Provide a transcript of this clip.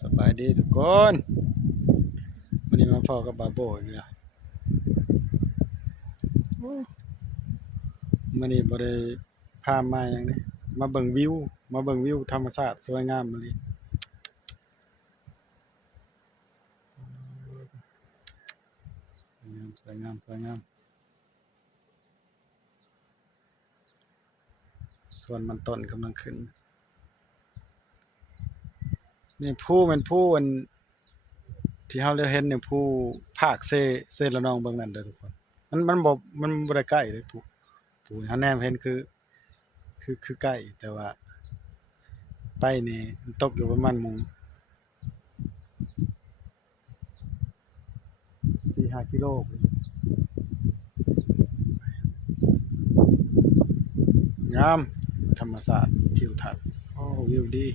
สบายดีทุกคนวันนี้มาพอกับบาโบอีกแล้ววันนี้บ่ได้พามาหยังนี้มาเบิ่งวิวธรรมชาติสวยงามมาเลยสวยงามส่วนมันต้นกำลังขึ้นนี่ผู้เป็นผู้อันที่เฮาได้เห็นเนี่ยผู้ภาคเซละนองเบิ่งนั่นเด้อทุกคนมันบ่ได้ใกล้เลยผู้เฮาแนมเห็นคือใกล้แต่ว่าไปนี่มันตกอยู่ประมาณหมู่4-5กิโลงามธรรมชาติทิวทัศน์โอ้วิวดี